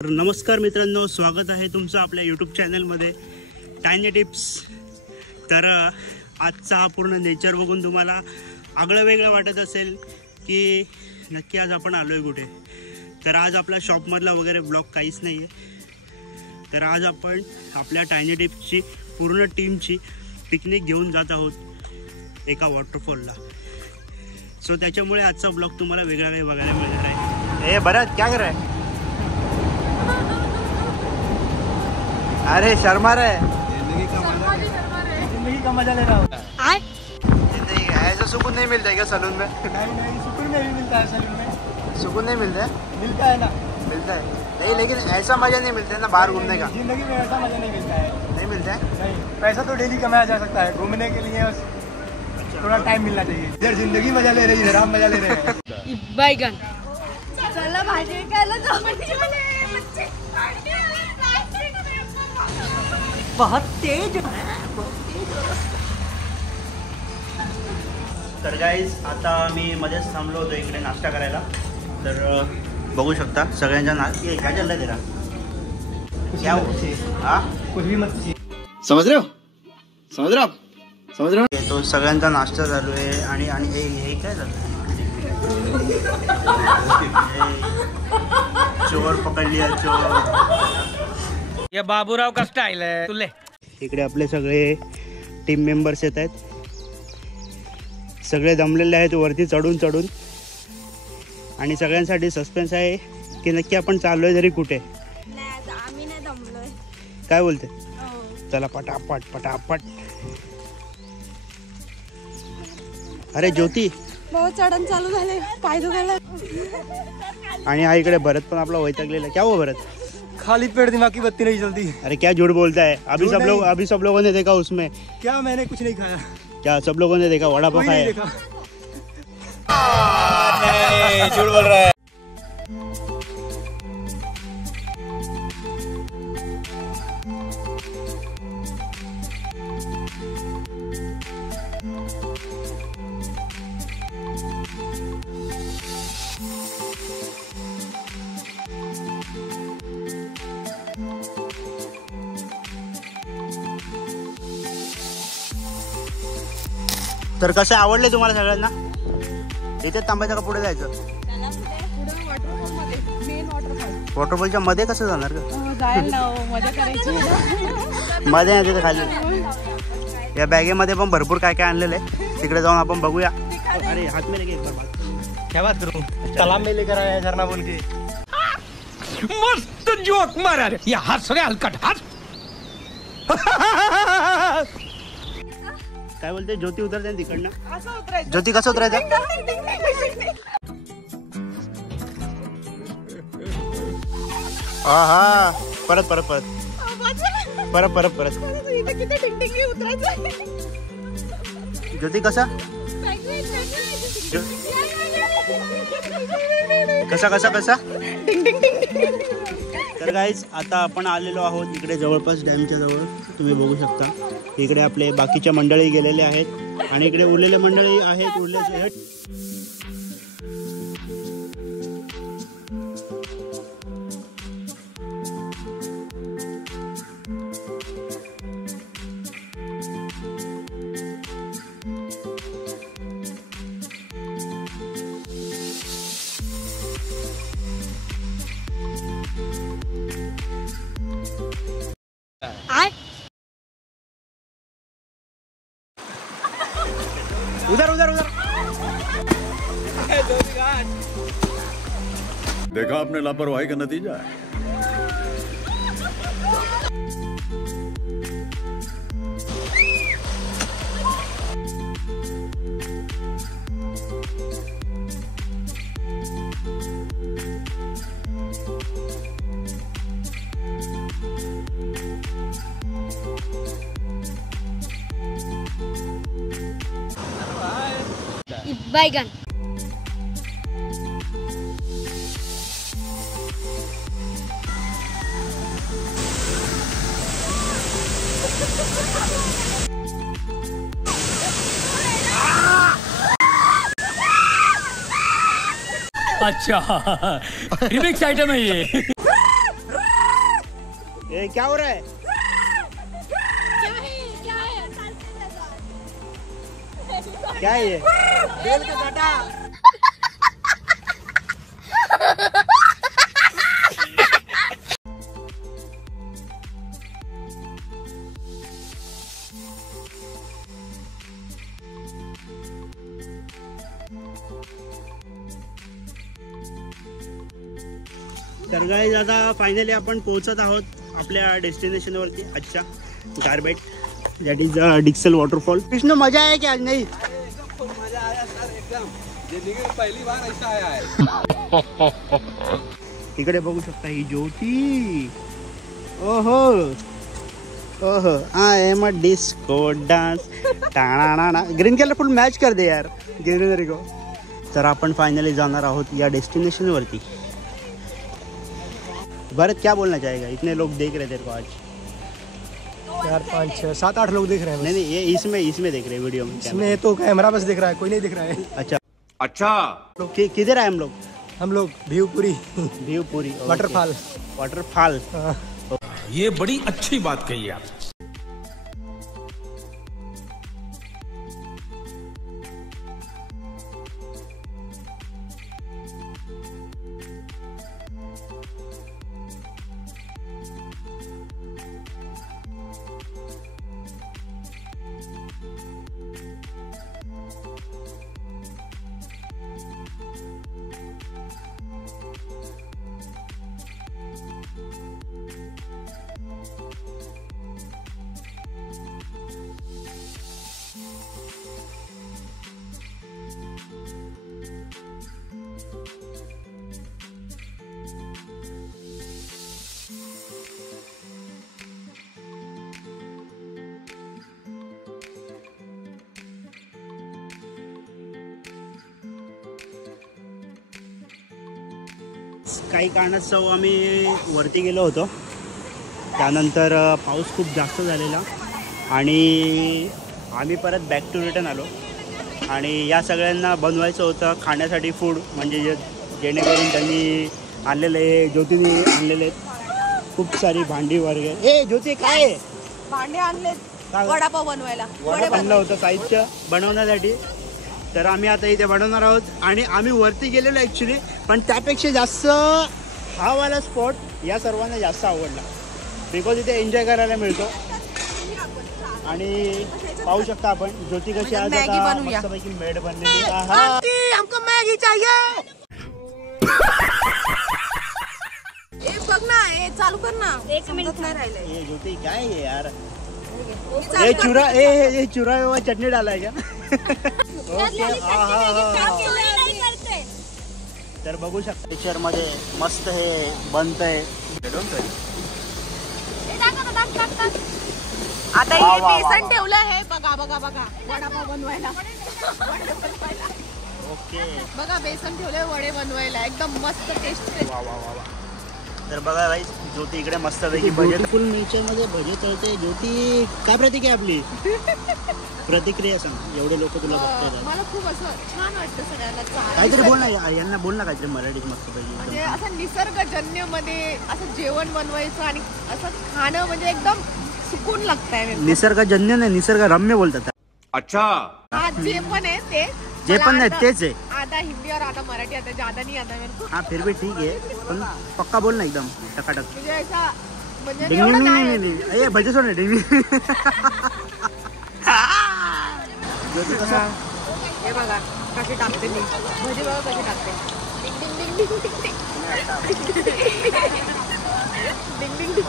तर नमस्कार मित्रांनो, स्वागत आहे तुमचं आपल्या यूट्यूब चॅनलमध्ये टायनी टिप्स। तर आजचा हा पूर्ण नेचर बघून तुम्हाला आगळं वेगळं वाटत असेल की नक्की आज आपण आलो आहे कुठे। तर आज आपल्या शॉपमधला वगैरे ब्लॉग काहीच नाही आहे। तर आज आपण आपल्या टायनी टिप्सची पूर्ण टीमची पिकनिक घेऊन जात आहोत एका वॉटरफॉलला। सो त्याच्यामुळे आजचा ब्लॉग तुम्हाला वेगळा काही बघायला मिळणार आहे। ए भरत, क्या कर रहा है? अरे शर्मा रहे, जिंदगी का मजा ले रहा हूँ। जिंदगी ऐसा सुकून नहीं मिलता है क्या सलून में? नहीं, सुकून नहीं मिलता है सलून में। सुकून नहीं मिलता है? मिलता है ना, मिलता है नहीं, लेकिन ऐसा मजा नहीं मिलता है ना बाहर घूमने का। जिंदगी में ऐसा मजा नहीं मिलता है। नहीं मिलता है? नहीं, पैसा तो डेली कमाया जा सकता है, घूमने के लिए बस थोड़ा टाइम मिलना चाहिए। इधर जिंदगी मजा ले रही है, हम मजा ले रहे हैं। बैगन चला भाजी खायला जाऊ। बहुत तेज तर गाईज आता मी मध्येच थांबलो होतो इकडे नाश्ता करायला। तर बघू शकता सगळ्यांच्या ये क्या चल रहा है तेरा? क्या हाँ कुछ भी मत समझ रहे हो, समझ रहे हो आप, समझ रहे हो? तो सगळ्यांचा नाश्ता चालू आहे आणि हे काय झालं? चोर पकड लिया, चोर। ये बाबूराव का स्टाइल है तुले। इकडे आपले सगळे टीम मेंबर्स येत आहेत, सगळे दमलेले आहेत वरती चढून आणि सगळ्यांसाठी सस्पेन्स आहे की नक्की आपण चाललोय तरी कुठे। नाही, आम्ही नाही दमलोय। काय बोलते? चला पटापट। अरे ज्योती, बहुत चढण चालू झाले, पाय दुखायला। आणि हा इकडे भरत पण आपला वैतागलेला। क्या हुआ भरत? खाली पेड़ दिमाग की बत्ती नहीं चलती। अरे क्या झूठ बोलता है? अभी सब लोगों ने देखा उसमें। क्या मैंने कुछ नहीं खाया। क्या सब लोगों ने देखा? वड़ा पाव कोई नहीं खाया? देखा। नहीं, झूठ बोल रहा है। तर कसे आवडले तुम्हाला सगळ्यांना? इथे थांबायचं का पुढे जायचं? वॉटरफॉलच्या मध्ये कसं जाणार का? जायला मजा करायची। मध्ये नाही तिथे खाली। या बॅगेमध्ये पण भरपूर काय आणलेलं आहे, तिकडे जाऊन आपण बघूया। अरे हात में लेके एक बार बात। क्या बात करूं? तालाब में लेकर आया है झरना बोल के। मस्त जोक मारा रे, ये हंस रे हलकट हंस। काय बोलते? ज्योती उतरते तिकडनं। असं उतरायचं। ज्योती कसं उतरायचं? हा परत इथे किती टिंगटिंगी उतरायचं। ज्योती कसा कसा तर गाईज आता आपण आलेलो आहोत इकडे जवळपास डॅमच्या जवळ। तुम्ही बघू शकता इकडे आपले बाकीच्या मंडळी गेलेले आहेत आणि इकडे उरलेले मंडळी आहेत उरलेले। उधर देखा आपने लापरवाही का नतीजा है। बैगन अच्छा रिमिक्स आइटम है ये। ए क्या हो रहा है? क्या है ये? बेल का काटा। तर गाईज आता फायनली आपण पोहोचत आहोत आपल्या डेस्टिनेशनवरती आजच्या Garbet that is Dixal waterfall. कृष्ण मजा आहे की आज नाही? मजा आया सर एकदम. जिंदगी में पहली बार ऐसा आया है. इकडे बघू शकता ही ज्योती. ओहो ओहो I am a disco dance. टाणा green colour full match कर दे यार ग्रीनरी को. तर आपण फायनली जाणार आहोत या डेस्टिनेशनवरती. भरत क्या बोलना चाहेगा? इतने लोग देख रहे तेरे को आज. 4 5 6 7 8 लोग देख रहे हैं. नहीं ये इसमें देख रहे हैं वीडियो में. इसमें तो कैमरा बस दिख रहा है, कोई नहीं दिख रहा है. अच्छा किधर है हम लोग भिवपुरी भिवपुरी वाटरफॉल. वाटरफॉल. ये बड़ी अच्छी बात कही आप. काही कारणास्तव आम्ही वरती गेलो होतो. त्यानंतर पाऊस खूप जास्त झालेला आणि आम्ही परत बॅक टू रिटर्न आलो. आणि या सगळ्यांना बनवायचं होतं खाण्यासाठी फूड, म्हणजे जेणेकरून त्यांनी आणलेले ज्योतीने आणलेले आहेत खूप सारी भांडी वगैरे. ए ज्योती काय आहे? भांडे आणले वडापाव बनवायला. वडा बनलं होतं साहित्य बनवण्यासाठी. तर आम्ही आता इथे बनवणार आहोत आणि आम्ही वरती गेलेलो ॲक्च्युली. पण त्यापेक्षा जास्त हा वाला स्पॉट या सर्वांना जास्त आवडला बिकॉज इथे एन्जॉय करायला मिळतो. आणि पाहू शकता आपण ज्योती कशी आज मस्तपैकी मेड बनलेली. हमको मैगी चाहिए. बघ ना हे चालू कर ना. 1 मिनिट नाही राहिले. ज्योती काय आहे यार? ये चुरा ये चुरा हुआ चटनी डाला है क्या? तर बघू शकता पिक्चर मध्ये मस्त हे बनतंय. आता हे बेसन ठेवलं आहे. बघा बघा बघा वडापाव बनवायला. ओके बघा बेसन ठेवलंय वडे बनवायला. एकदम मस्त टेस्ट. वा वा वा वा. तर बघा भाई ज्योती इकडे मस्त पैकी बजेट फुल नेचर मध्ये भजे तळते. ज्योती काय प्रतिक्रिया आपली? प्रतिक्रिया सांग. एवढे लोक तुला बघतात. मला खूप असं छान वाटतं सगळ्यांना. काहीतरी बोल ना यांना, बोल ना काहीतरी मराठीत मस्त पैकी. म्हणजे असं निसर्गजन्य मध्ये असं जेवण बनवायचं आणि असं खाणं म्हणजे एकदम सुकून लागतंय. निसर्गजन्य नाही निसर्गरम्य बोलतात. अच्छा हा जे पण आहे ते जे पण नाही तेच आहे. आधा हिंदी और आधा मराठी आता ज्यादा नहीं आता मेरे को. हाँ फिर भी ठीक है पण पक्का बोल ना एकदम टकाटक. म्हणजे ऐसा म्हणजे एवढं नाही. ये भजे सोड ना डिंग. ज्योती कसा? हे बघा कशी टाकते मी भजी. बघा कशी टाकते. डिंग डिंग डिंग डिंग डिंग डिंग डिंग.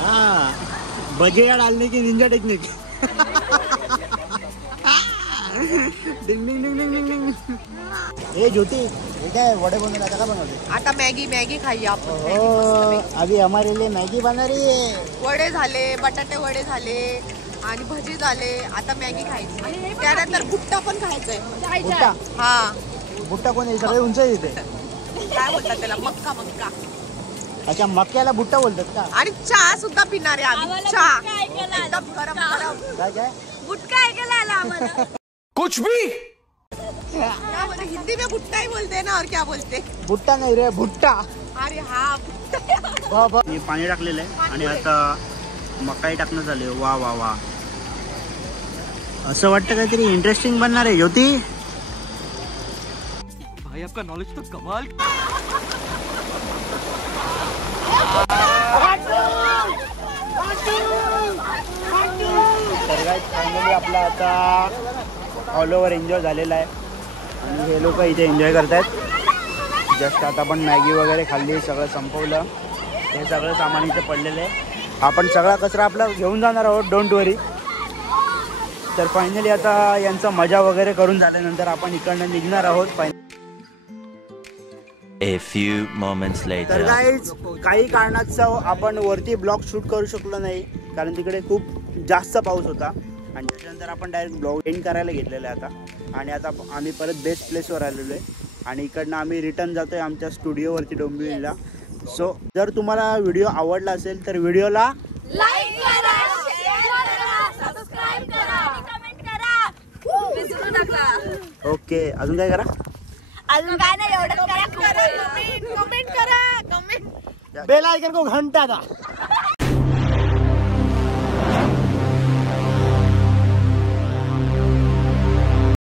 हाँ भजिया डालने की निंजा टेक्निक. डिंग डिंग डिंग डिंग डिंग. ए ज्योती ये क्या है? वड़े बनवले आता का बनवते? आता मॅगी खाई आपण. अभी हमारे लिए मैगी बना रही है. वडे झाले, बटाटे वडे झाले आणि भजी झाले. आता मॅगी खायची. त्यानंतर भुट्टा पण खायचंय. भुट्टा? हा भुट्टा कोण आहे? सगळे उंच इथे. काय बोलतात त्याला? मक्का. अच्छा मक्याला भुट्टा बोलतात का? आणि चहा सुद्धा पिणार आहे आम्ही. चहा एकदम गरम गरम. काय गुटखा ऐकायला आला आम्हाला. कुछ भी क्या बोलते हिंदी में भुट्टा ही बोलते हैं ना और क्या बोलते भुट्टा नाही रे भुट्टा अरे हा भुट्टा मी पाणी टाकलेलं आहे आणि आता मकाई टाकणं झाले. वा वा वा असं वाटतं काहीतरी इंटरेस्टिंग बनणार आहे ज्योती. भाई आपका नॉलेज तो कमाल. तर काय फायनली आपला आता ऑल ओव्हर एन्जॉय झालेला आहे आणि हे लोक इथे एन्जॉय करतायत. जस्ट आता आपण मॅगी वगैरे खाल्ली, सगळं संपवलं. हे सगळं सामान इथे पडलेलं आहे. आपण सगळा कचरा आपला घेऊन जाणार आहोत, डोंट वरी. तर फायनली आता यांचा मजा वगैरे करून झाल्यानंतर आपण इकडनं निघणार आहोत. A few moments later. तर गाईज काही कारणास्तव आपण वरती ब्लॉग शूट करू शकलो नाही कारण तिकडे खूप जास्त पाऊस होता आणि त्याच्यानंतर आपण डायरेक्ट ब्लॉग एंड करायला घेतलेलं आहे आता. आणि आता आम्ही परत बेस्ट प्लेसवर आलेलो आहे आणि इकडनं आम्ही रिटर्न जातो आहे आमच्या स्टुडिओवरती डोंबिवलीला. सो जर तुम्हाला व्हिडिओ आवडला असेल तर व्हिडिओला लाईक करा, शेअर करा, सबस्क्राइब करा, कमेंट करा, विसरू नका. ओके. अजून काय करा? अजून काय नाही, एवढंच करा. कमेंट करा कमेंट बेल आइकन को घंटा था.